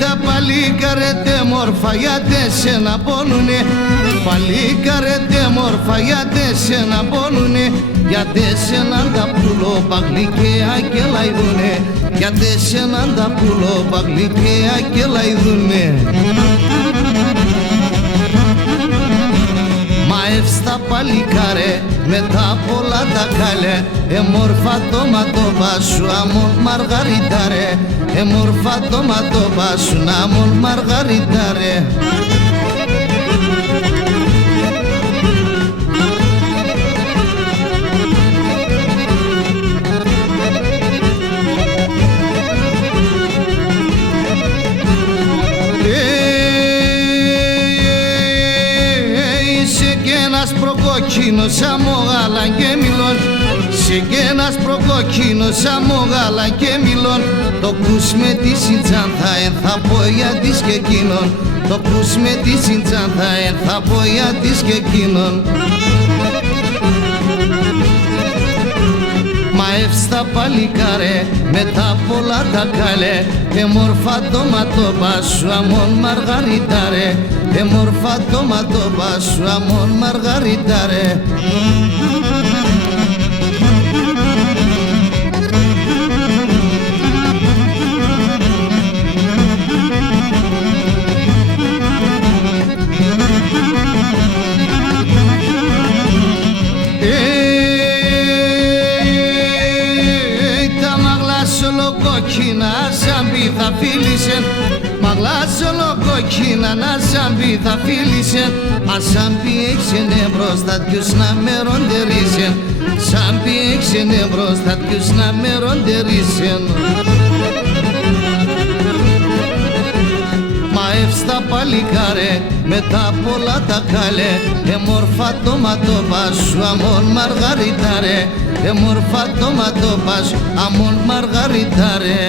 Τα παλίκαρε τε μόρφα γιατί σένα πόνουνε, παλίκαρε τε μόρφα γιατί σένα πόνουνε, γιατί σένα τα πουλοπαγλικαία και λαϊδούνε, γιατί σένα τα πουλοπαγλικαία και λαϊδούνε. Στα παλικάρε με τα πολλά τα καλέ, μόρφα το ματώπα σου αμόν μαργαριτάρε, μόρφα το ματώπα σου αμόν μαργαριτάρε. Προκόκκινος αμόγαλα και μιλών, σε κι ένας προκόκκινος αμόγαλα και μιλών, το κούς με τη συντζάνθα θα πω για της και εκείνον, το κούς με τη συντζάνθα θα πω για της και εκείνον. Μα εύστα παλικάρε με τα πολλά τα καλέ, μόρφα το ματώπα σου αμόν μαργαριτάρε, μόρφα το ματώπα σου αμόν μαργαριτάρε. Κόκκινα σαν πι θα φίλησεν, μαγλάς ολοκόκκινα να σαν πι θα φίλησεν, ας σαν πι έξενε μπροστά τους να με ροντερίσεν, σαν πι έξενε μπροστά τους να με ροντερίσεν. Μα εύστα παλικάρε με τα πολλά τα καλέ, μόρφα το ματώπα σου αμόν μαργαριτάρε, μόρφα το ματώπα σου αμόν μαργαριτάρε.